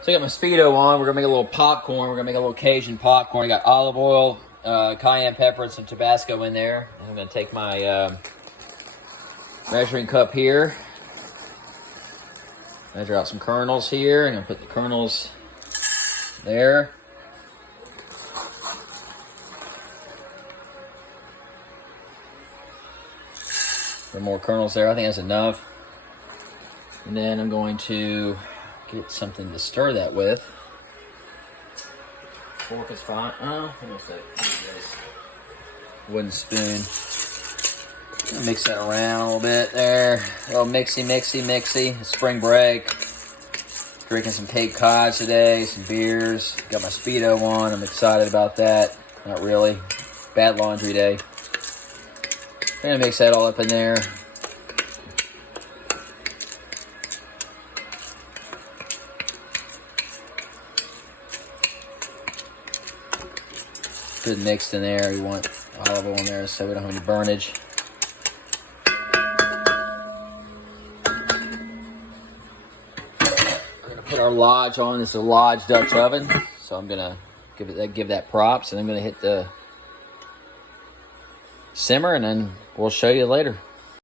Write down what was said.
So I got my Speedo on. We're gonna make a little popcorn. We're gonna make a little Cajun popcorn. I got olive oil, cayenne pepper, and some Tabasco in there. And I'm gonna take my measuring cup here. Measure out some kernels here. I'm gonna put the kernels there. Put more kernels there. I think that's enough. And then I'm going to get something to stir that with. Fork is fine. Oh, hang on a sec. Wooden spoon. Mix that around a little bit there. A little mixy. Spring break. Drinking some Cape Cod today, some beers. Got my Speedo on. I'm excited about that. Not really. Bad laundry day. I'm gonna mix that all up in there. Good mixed in there. You want olive oil in there so we don't have any burnage. We're gonna put our Lodge on. This is a Lodge Dutch oven, so I'm gonna give that props, and I'm gonna hit the simmer, and then we'll show you later.